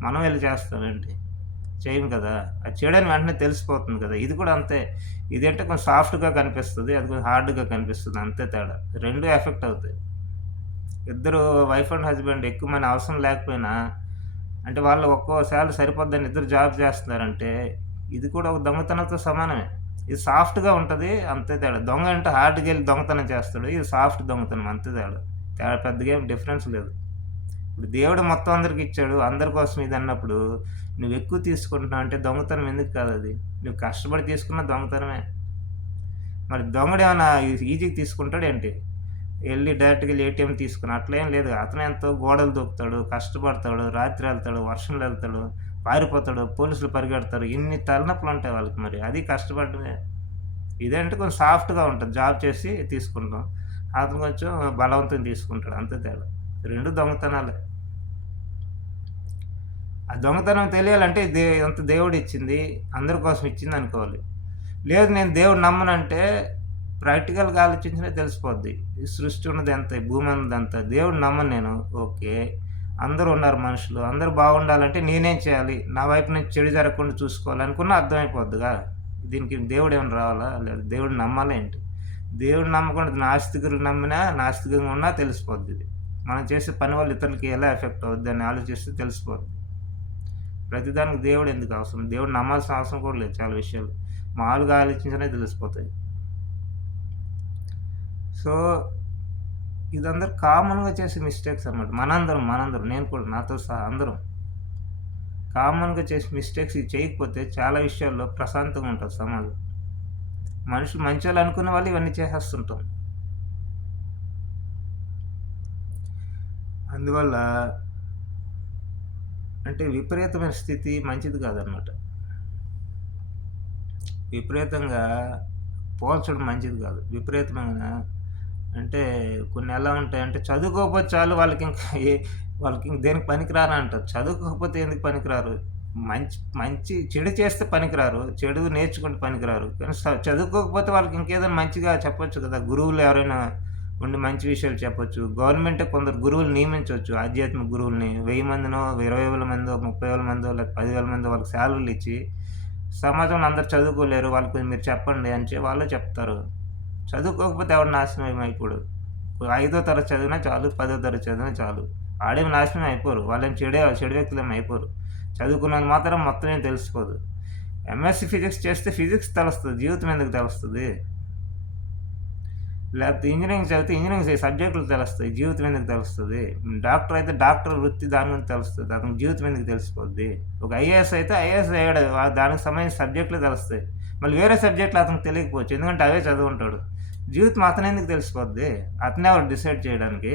మనం వెళ్లి చేస్తామేంటి? చేయం కదా! అది చెడని వెంటనే తెలిసిపోతుంది కదా! ఇది కూడా అంతే. ఇదేంటే కొంచెం సాఫ్ట్‌గా కనిపిస్తది. అది కొంచెం హార్డ్‌గా కనిపిస్తది. అంతే తేడా. 2 ఎఫెక్ట్ అవుతాయి. ఇద్దరు వైఫ్ అండ్ హస్బెండ్ ఎక్కువ మని అవసరం లేకపోయినా, అంటే వాళ్ళు ఒక్కో సాలరీ సరిపోద్దని ఇద్దరు జాబ్ చేస్తున్నారంటే, ఇది కూడా ఒక దొంగతనంతో సమానమే. ఇది సాఫ్ట్‌గా ఉంటది. అంతే తేడా. దొంగ అంటే హార్డ్‌గెళ్లి దొంగతనం చేస్తాడు. ఇది సాఫ్ట్ దొంగతనం అంతే తేడా. పెద్దగా ఏం డిఫరెన్స్ లేదు. ఇప్పుడు దేవుడు మొత్తం అందరికిచ్చాడు. అందరి కోసం ఇదన్నప్పుడు, నువ్వెక్కువ తీసుకుంటున్నావు అంటే దొంగతనం ఎందుకు కాదది? నువ్వు కష్టపడి తీసుకున్న దొంగతనమే. మరి దొంగడేమన్నా ఈజీగా తీసుకుంటాడేంటి? ఎళ్లి డైరెక్ట్‌గెళ్లి ఏటీఎం తీసుకొని అట్లేం లేదు. అతను ఎంతో గోడలు దూకుతాడు, కష్టపడతాడు, రాత్రెళ్తాడు, వర్షంలో ఎళ్తాడు, పారిపోతాడు, పోలీసులు పరిగెడతారు. ఇన్ని తలనొప్పులుంటాయి వాళ్ళకి మరి. అది కష్టపడడమే. ఇదంటే కొంచెం సాఫ్ట్‌గా ఉంటది. జాబ్ చేసి తీసుకుంటాం. అతను కొంచెం బలవంతంగా తీసుకుంటాడు. అంతే తేడా. 2 దొంగతనాలే. ఆ దొంగతనం తెలియాలంటే ఇదంతా దేవుడిచ్చింది. అందరి కోసం ఇచ్చిందనుకోవాలి. లేదు నేను దేవుడిని నమ్మనంటే ప్రాక్టికల్‌గా ఆలోచించినా తెలిసిపోద్ది. ఈ సృష్టి ఉన్నదెంత, ఈ భూమి ఉన్నదెంత. దేవుడిని నమ్మను నేను. ఓకే. అందరూ ఉన్నారు మనుషులు. అందరూ బాగుండాలంటే నేనేం చేయాలి? నా వైపు నుంచి చెడు జరగకుండా చూసుకోవాలనుకున్నా అర్థమైపోద్దిగా. దీనికి దేవుడేమైనా రావాలా? లేదు దేవుడిని నమ్మాలా ఏంటి? దేవుడిని నమ్మకుండా నాస్తికులు నమ్మినా, నాస్తికంగా ఉన్నా తెలిసిపోద్దిది. మనం చేసే పని వల్ల ఇతరులకి ఎలా ఎఫెక్ట్ అవుద్దని ఆలోచిస్తే తెలిసిపోద్ది. ప్రతిదానికి దేవుడెందుకు అవసరం? దేవుడిని నమ్మాల్సిన అవసరం కూడా లేదు చాలా విషయాలు. మామూలుగా ఆలోచించినా తెలిసిపోతాయి. సో, ఇదందరూ కామన్‌గా చేసే మిస్టేక్స్ అన్నమాట. మనందరం నేను కూడా నాతో సహా అందరం. కామన్‌గా చేసే మిస్టేక్స్ ఇది చేయకపోతే చాలా విషయాల్లో ప్రశాంతంగా ఉంటది సమాజం. మనుషులు మంచోళ్ళు అనుకునే వాళ్ళు ఇవన్నీ చేసేస్తుంటాం. అందువల్ల అంటే విపరీతమైన స్థితి మంచిది కాదనమాట. విపరీతంగా పోల్చడం మంచిది కాదు. విపరీతమైన అంటే కొన్ని ఎలా ఉంటాయంటే చదువుకోకపోతే చాలు వాళ్ళకి ఇంక దేనికి పనికిరారంటారు. చదువుకోకపోతే ఎందుకు పనికిరారు? మంచి చెడు చేస్తే పనికిరారు. చెడు నేర్చుకుంటే పనికిరారు. కానీ చదువుకోకపోతే వాళ్ళకి ఇంకేదైనా మంచిగా చెప్పొచ్చు కదా! గురువులు ఎవరైనా ఉండి మంచి విషయాలు చెప్పొచ్చు. గవర్నమెంటే కొందరు గురువులు నియమించొచ్చు. ఆధ్యాత్మిక గురువుల్ని 1000 మందినో, 20,000 మందో, 30,000 మందో, లేకపోతే 10,000 మందో వాళ్ళకి సాలరీలిచ్చి సమాజంలో అందరూ చదువుకోలేరు. వాళ్ళకి మీరు చెప్పండి అని వాళ్ళే చెప్తారు. చదువుకోకపోతే ఎవడు నాశనం అయిపోడు. ఐదో తరగతి చదివినా చాలు, పదో తరగతి చదివినా చాలు. ఆడేమి నాశనం అయిపోరు. వాళ్ళేం చెడు వ్యక్తులేమి అయిపోరు. చదువుకున్నంత మాత్రం మొత్తం ఏం తెలిసిపోదు. ఎంఎస్సీ ఫిజిక్స్ చేస్తే ఫిజిక్స్ తెలుస్తది. జీవితం ఎందుకు తెలుస్తది? లేకపోతే ఇంజినీరింగ్ చదివితే ఇంజినీరింగ్ సబ్జెక్టులు తెలుస్తాయి. జీవితం ఎందుకు తెలుస్తది? డాక్టర్ అయితే డాక్టర్ వృత్తి దాని గురించి తెలుస్తది. అతనికి జీవితం ఎందుకు తెలిసిపోద్ది? ఒక ఐఏఎస్ అయితే ఐఏఎస్ అయ్యాడు. దానికి సంబంధించిన సబ్జెక్టులు తెలుస్తాయి. మళ్ళీ వేరే సబ్జెక్టులు అతనికి తెలియకపోవచ్చు. ఎందుకంటే అవే చదువుంటాడు. జీవితం అతనెందుకు తెలిసిపోద్ది? అతనెవరు డిసైడ్ చేయడానికి?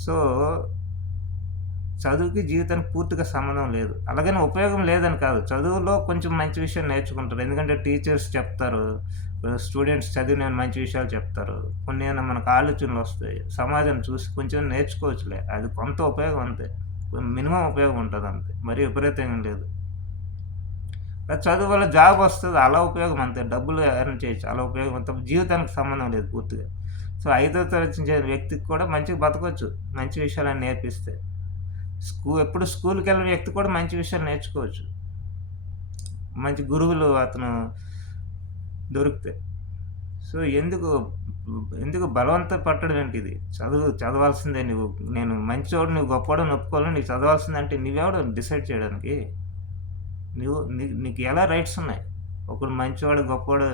సో, చదువుకి జీవితానికి పూర్తిగా సంబంధం లేదు. అలాగని ఉపయోగం లేదని కాదు. చదువులో కొంచెం మంచి విషయం నేర్చుకుంటారు. ఎందుకంటే టీచర్స్ చెప్తారు. స్టూడెంట్స్ చదివిన మంచి విషయాలు చెప్తారు. కొన్ని ఏమైనా మనకు ఆలోచనలొస్తాయి. సమాజాన్ని చూసి కొంచెం నేర్చుకోవచ్చులే. అది కొంత ఉపయోగం అంతే. మినిమమ్ ఉపయోగం ఉంటదంతే. మరీ విపరీతంగా లేదు. చదువు వల్ల జాబ్ వస్తది. అలా ఉపయోగం అంతే. డబ్బులు ఎర్న్ చేయొచ్చు. అలా ఉపయోగం తప్ప జీవితానికి సంబంధం లేదు పూర్తిగా. సో, ఐదో తరగతి చదివిన వ్యక్తికి కూడా మంచిగా బతకొచ్చు. మంచి విషయాలన్నీ నేర్పిస్తే. ఎప్పుడు స్కూలుకెళ్ళని వ్యక్తి కూడా మంచి విషయాలు నేర్చుకోవచ్చు. మంచి గురువులు అతను దొరికితే. సో, ఎందుకు బలవంత పట్టడం ఏంటిది? చదవాల్సిందే నువ్వు. నేను మంచోడు, నువ్వు గొప్పోడని ఒప్పుకోవాలని నీకు చదవాల్సిందంటే నువ్వెవడు డిసైడ్ చేయడానికి? నీకు ఎలా రైట్స్ ఉన్నాయి? ఒకడు మంచివాడు, గొప్పోడు,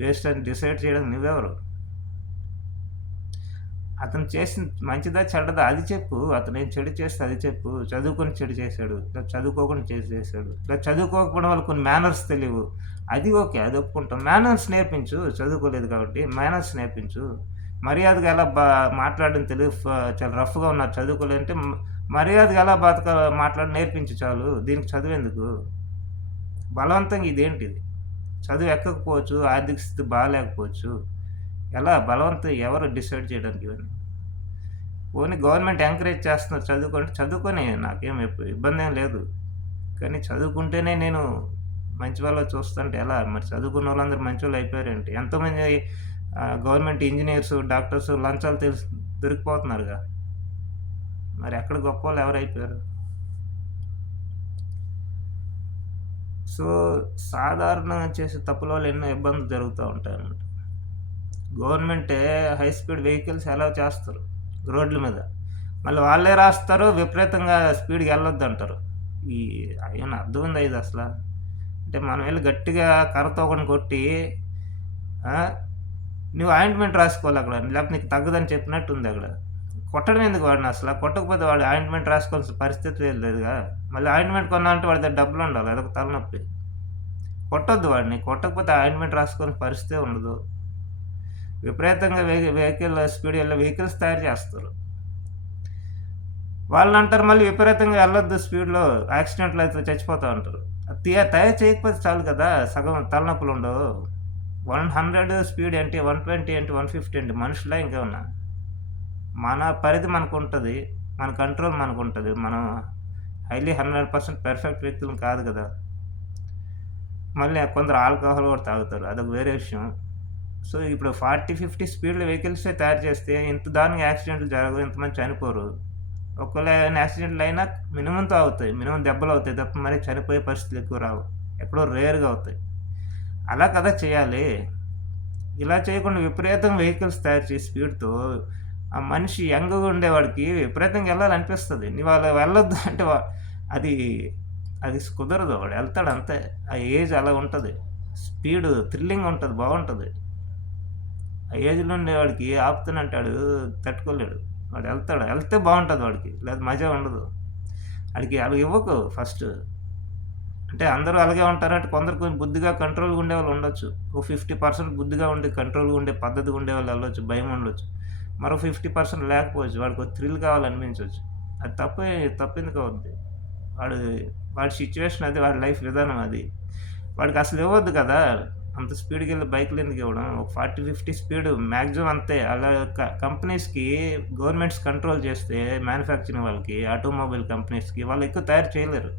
వేస్ట్ అని డిసైడ్ చేయడానికి నువ్వెవరు? అతను చేసింది మంచిదా? చెడ్డదా? అది చెప్పు. అతనేం చెడు చేస్తే అది చెప్పు. చదువుకొని చెడు చేశాడు. లేదా చదువుకోకుండా చేశాడు. లేదా చదువుకోకపోవడం వల్ల కొన్ని మేనర్స్ తెలియవు. అది ఓకే. అది ఒప్పుకుంటాం. మేనర్స్ నేర్పించు. చదువుకోలేదు కాబట్టి మేనర్స్ నేర్పించు. మర్యాదగా ఎలా మాట్లాడడం తెలియదు. చాలా రఫ్‌గా ఉన్నారు చదువుకోలేదంటే మర్యాదగా ఎలా మాట్లాడడం నేర్పించు చాలు. దీనికి చదువెందుకు? బలవంతంగా ఇదేంటిది? చదువు ఎక్కకపోవచ్చు. ఆర్థిక స్థితి బాలేకపోవచ్చు. ఎలా బలవంతం ఎవరు డిసైడ్ చేయడానికి ఇవన్నీ? పోనీ గవర్నమెంట్ ఎంకరేజ్ చేస్తున్నారు చదువుకొని నాకేం ఇబ్బందేం లేదు. కానీ చదువుకుంటేనే నేను మంచి వాళ్ళని చూస్తుంటే ఎలా? మరి చదువుకున్నోళ్ళందరూ మంచోళ్ళు అయిపోయారేంటి? ఎంతోమంది గవర్నమెంట్ ఇంజినీర్సు, డాక్టర్సు లంచాలు దొరికిపోతున్నారుగా. మరి ఎక్కడ గొప్పోళ్ళు ఎవరైపోయారు? సో, సాధారణంగా చేసే తప్పుల వల్ల ఎన్నో ఇబ్బందులు జరుగుతా ఉంటాయన్నమాట. గవర్నమెంటే హై స్పీడ్ వెహికల్స్ అలౌ చేస్తారు రోడ్ల మీద. మళ్ళీ వాళ్ళే రాస్తారు విపరీతంగా స్పీడ్‌గెళ్ళొద్దంటారు. ఈ ఏమన్నా అర్థముందా ఇదసల? అంటే మనం ఎళ్లి గట్టిగా కర్రతో ఒకడిని కొట్టి ఆ! నువ్వు ఆయింట్‌మెంట్ రాసుకోవాలక్కడ. లేకపోతే నీకు తగ్గదని చెప్పినట్టుందక్కడ. కొట్టడం ఎందుకు వాడినసల? కొట్టకపోతే వాడు ఆయింట్‌మెంట్ రాసుకోవాల్సిన పరిస్థితి లేదుగా. మళ్ళీ ఆయింట్‌మెంట్ కొనాలంటే వాడి దగ్గర డబ్బులుండాలి. అదొక తలనొప్పి. కొట్టొద్దు వాడిని. కొట్టకపోతే ఆయింట్‌మెంట్ రాసుకోవాల్సిన పరిస్థితే ఉండదు. విపరీతంగా వెహికల్ స్పీడ్ ఎళ్ళే వెహికల్స్ తయారు చేస్తారు. వాళ్ళంటారు మళ్ళీ విపరీతంగా ఎళ్ళొద్దు స్పీడ్‌లో యాక్సిడెంట్‌లు అయితే చచ్చిపోతా ఉంటారు. తయారు చేయకపోతే చాలు కదా! సగం తలనొప్పులుండవు. 100 స్పీడ్ ఏంటి? 120 ఏంటి? 150 ఏంటి? మనుషులా ఇంకేమన్నా? మన పరిధి మనకుంటది. మన కంట్రోల్ మనకుంటది. మనం హైలీ 100% పెర్ఫెక్ట్ వ్యక్తులం కాదు గదా! మళ్ళీ కొందరు ఆల్కహాల్ గూడా తాగుతారు. అదొక వేరే విషయం. సో, ఇప్పుడు 40, 50 స్పీడ్‌లో వెహికల్సే తయారు చేస్తే ఇంత దారుణంగా యాక్సిడెంట్లు జరగవు. ఇంతమంది చనిపోరు. ఒకవేళ ఏమైనా యాక్సిడెంట్‌లయినా మినిమంతో అవుతాయి. మినిమం దెబ్బలవుతాయి తప్ప మరి చనిపోయే పరిస్థితులు ఎక్కువ రావు. ఎక్కడో రేర్‌గా అవుతాయి. అలా కదా చేయాలి. ఇలా చేయకుండా విపరీతంగా వెహికల్స్ తయారు చేసి స్పీడ్‌తో ఆ మనిషి యంగ్‌గా ఉండేవాడికి విపరీతంగా ఎళ్ళాలనిపిస్తది. నువ్వు అలా వెళ్ళొద్దు అంటే అది అది కుదరదు. వాడు ఎళ్తాడు అంతే. ఆ ఏజ్ అలా ఉంటది. స్పీడు థ్రిల్లింగ్ ఉంటది. బావుంటది. ఆ ఏజ్‌లో ఉండేవాడికి ఆపుతానంటాడు తట్టుకోలేడు. వాడు ఎళ్తాడు. ఎళ్తే బావుంటది వాడికి. లేదా మజా ఉండదు. ఆడికి అలా ఇవ్వకు ఫస్టు. అంటే అందరూ అలాగే ఉంటారంటే కొందరు కొంచెం బుద్ధిగా కంట్రోల్‌గా ఉండేవాళ్ళు ఉండొచ్చు. ఓ 50% బుద్ధిగా ఉండి కంట్రోల్‌గా ఉండే పద్ధతిగా ఉండేవాళ్ళు ఎళ్ళొచ్చు. భయం ఉండొచ్చు. మరో 50% లేకపోవచ్చు. వాడికో థ్రిల్ కావాలనిపించొచ్చు. అది తప్పెందుకు అవుద్ది? వాడు వాడి సిట్యుయేషన్ అది. వాడి లైఫ్ విధానం అది. వాడికసలు ఇవ్వొద్దు కదా! అంత స్పీడ్‌గెళ్ళి బైకులెందుకు ఇవ్వడం? ఒక 40, 50 స్పీడు మాక్సిమం అంతే. అలా కంపెనీస్‌కి గవర్నమెంట్స్ కంట్రోల్ చేస్తే మ్యానుఫ్యాక్చరింగ్ వాళ్ళకి, ఆటోమొబైల్ కంపెనీస్‌కి వాళ్ళు ఎక్కువ తయారు చేయలేరు.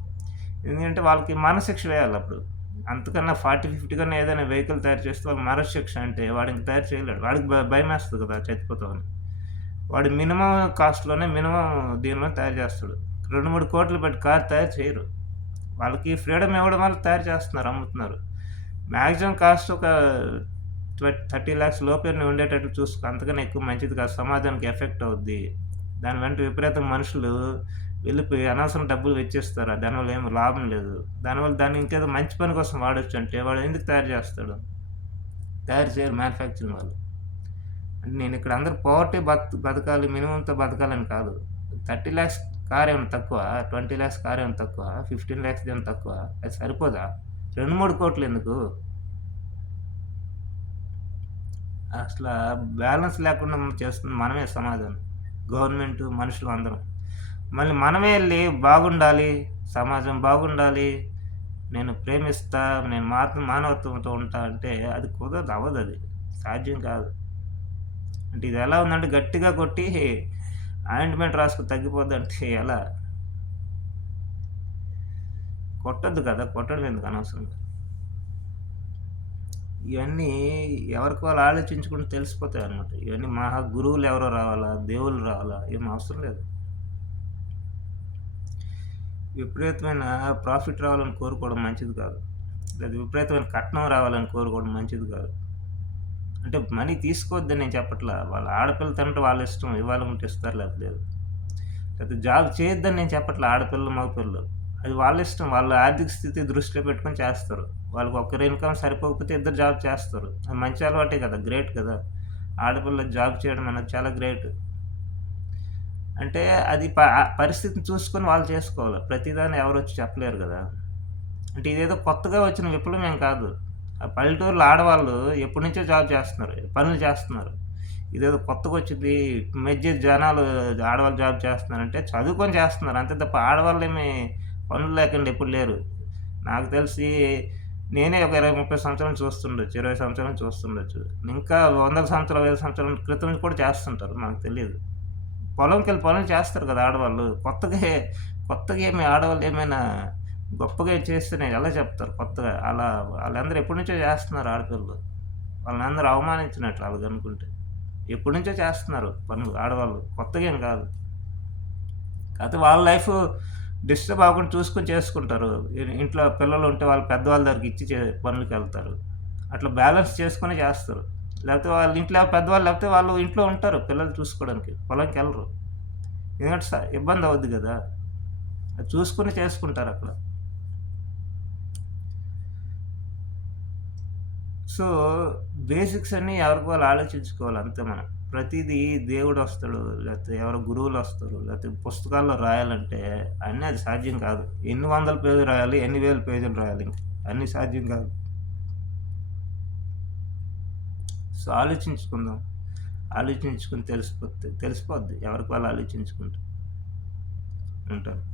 ఎందుకంటే వాళ్ళకి మరణశిక్ష వేయాలప్పుడు. అంతకన్నా 40, 50 కన్నా ఏదైనా వెహికల్ తయారు చేస్తే వాళ్ళకి మరణశిక్ష అంటే వాడింక తయారు చేయలేడు. వాడికి భయమేస్తది కదా! చచ్చిపోతామని. వాడు మినిమమ్ కాస్ట్‌లోనే మినిమమ్ దీనిలో తయారు చేస్తాడు. 2, 3 కోట్లు పెట్టి కార్ తయారు చేయరు. వాళ్ళకి ఫ్రీడమ్ ఇవ్వడం వల్ల తయారు చేస్తున్నారు, అమ్ముతున్నారు. మాక్సిమం కాస్ట్ ఒక 30 లాక్స్ లోపే ఉండేటట్టు చూసుకో. అంతకన్నా ఎక్కువ మంచిది కాదు. సమాజానికి ఎఫెక్ట్ అవుద్ది. దాని వెంట విపరీతంగా మనుషులు వెళ్ళిపోయి అనవసరం డబ్బులు వెచ్చిస్తారు. దానివల్ల ఏమి లాభం లేదు. దానివల్ల దాన్ని ఇంకేదో మంచి పని కోసం వాడొచ్చంటే వాడు ఎందుకు తయారు చేస్తాడు? తయారు చేయరు మ్యానుఫ్యాక్చరింగ్ వాళ్ళు. అంటే నేనిక్కడ అందరూ పోవర్టీ బతకాలి, మినిమమ్‌తో బతకాలని కాదు. 30 లాక్స్ కార్ ఏమన్నా తక్కువ? 20 లాక్స్ కార్ ఏమన్నా తక్కువ? 15 లాక్స్‌ది ఏమన్నా తక్కువ? అది సరిపోదా? 2, 3 కోట్లెందుకు? అసలా బ్యాలెన్స్ లేకుండా చేస్తుంది మనమే సమాజం. గవర్నమెంటు, మనుషులు అందరం. మళ్ళీ మనమే ఎళ్లి బాగుండాలి, సమాజం బాగుండాలి, నేను ప్రేమిస్తా, నేను మానవత్వంతో ఉంటా అంటే అది కుదరదు. అవ్వదది. సాధ్యం కాదు. అంటే ఇదెలా ఉందంటే గట్టిగా కొట్టి ఆయింట్‌మెంట్ రాసుకో తగ్గిపోద్దంటే ఎలా? కొట్టొద్దు కదా! కొట్టడం ఎందుకు అనవసరంగా? ఇవన్నీ ఎవరికి వాళ్ళు ఆలోచించుకుంటే తెలిసిపోతాయన్నమాట. ఇవన్నీ మహా గురువులెవరో రావాలా? దేవుళ్ళు రావాలా? ఏం అవసరం లేదు. విపరీతమైన ప్రాఫిట్ రావాలని కోరుకోవడం మంచిది కాదు. లేదా విపరీతమైన కట్నం రావాలని కోరుకోవడం మంచిది కాదు. అంటే మనీ తీసుకోవద్దని నేను చెప్పట్లా. వాళ్ళ ఆడపిల్ల తండ్రి వాళ్ళ ఇష్టం. ఇవ్వాలనుకుంటే ఇస్తారు లేకపోతే లేదు. లేకపోతే జాబ్ చేయొద్దని నేను చెప్పట్లా ఆడపిల్లలు, మగపిల్లలు. అది వాళ్ళ ఇష్టం. వాళ్ళ ఆర్థిక స్థితి దృష్టిలో పెట్టుకొని చేస్తారు. వాళ్ళకి ఒక్కరి ఇన్‌కమ్ సరిపోకపోతే ఇద్దరు జాబ్ చేస్తారు. అది మంచి అలవాటే కదా! గ్రేట్ కదా! ఆడపిల్ల జాబ్ చేయడం అనేది చాలా గ్రేట్. అంటే అది పరిస్థితిని చూసుకొని వాళ్ళు చేసుకోవాలి. ప్రతిదాన్ని ఎవరొచ్చి చెప్పలేరు గదా! అంటే ఇదేదో కొత్తగా వచ్చిన విప్లవం ఏం కాదు. ఆ పల్లెటూరులో ఆడవాళ్ళు ఎప్పటినుంచో జాబ్ చేస్తున్నారు. పనులు చేస్తున్నారు. ఇదేదో కొత్తగొచ్చింది. ఈ మధ్య జనాలు ఆడవాళ్ళు జాబ్ చేస్తున్నారంటే చదువుకొని చేస్తున్నారు. అంతే తప్ప ఆడవాళ్ళేమి పనులు లేకుండా ఎప్పుడు లేరు. నాకు తెలిసి నేనే ఒక 20, 30 సంవత్సరాలు చూస్తుండొచ్చు. 20 సంవత్సరాలు చూస్తుండొచ్చు. ఇంకా వందల సంవత్సరాలు, వేల సంవత్సరాల క్రితం కూడా చేస్తుంటారు. మనకు తెలీదు. పొలంకెళ్ళి పనులు చేస్తారు కదా ఆడవాళ్ళు. కొత్తగా ఏమి ఆడవాళ్ళు ఏమైనా గొప్పగా చేస్తేనే ఎలా చెప్తారు కొత్తగా? అలా ఆళ్ళందరూ ఎప్పటినుంచో చేస్తున్నారు ఆడపిల్లలు. వాళ్ళనందరూ అవమానించినట్లు అలాగనుకుంటే. ఎప్పటినుంచో చేస్తున్నారు పనులు ఆడవాళ్ళు. కొత్తగా ఏం కాదు. కాపోతే వాళ్ళ లైఫు డిస్టర్బ్ అవ్వకుండా చూసుకొని చేసుకుంటారు. ఇంట్లో పిల్లలుంటే వాళ్ళ పెద్దవాళ్ళ దగ్గరికి ఇచ్చి పనులకెళ్తారు. అట్లా బ్యాలెన్స్ చేసుకొని చేస్తారు. లేకపోతే వాళ్ళ ఇంట్లో పెద్దవాళ్ళు లేకపోతే వాళ్ళు ఇంట్లో ఉంటారు పిల్లలు చూసుకోవడానికి. పొలంకెళ్ళరు. ఎందుకంటే ఇబ్బందవుద్ది గదా! అది చూసుకొని చేసుకుంటారక్కడ. సో, బేసిక్స్ అన్నీ ఎవరికి వాళ్ళు ఆలోచించుకోవాలి అంతే మనం. ప్రతీదీ దేవుడొస్తాడు, లేకపోతే ఎవరో గురువులొస్తారు, లేకపోతే పుస్తకాల్లో రాయాలంటే అన్నీ అది సాధ్యం కాదు. ఎన్ని వందల పేజీలు రాయాలి, ఎన్ని వేల పేజీలు రాయాలి ఇంక. అన్నీ సాధ్యం కాదు. సో, ఆలోచించుకుందాం. ఆలోచించుకొని తెలిసిపోద్ది. ఎవరికి వాళ్ళు ఆలోచించుకుంటే ఉంటారు.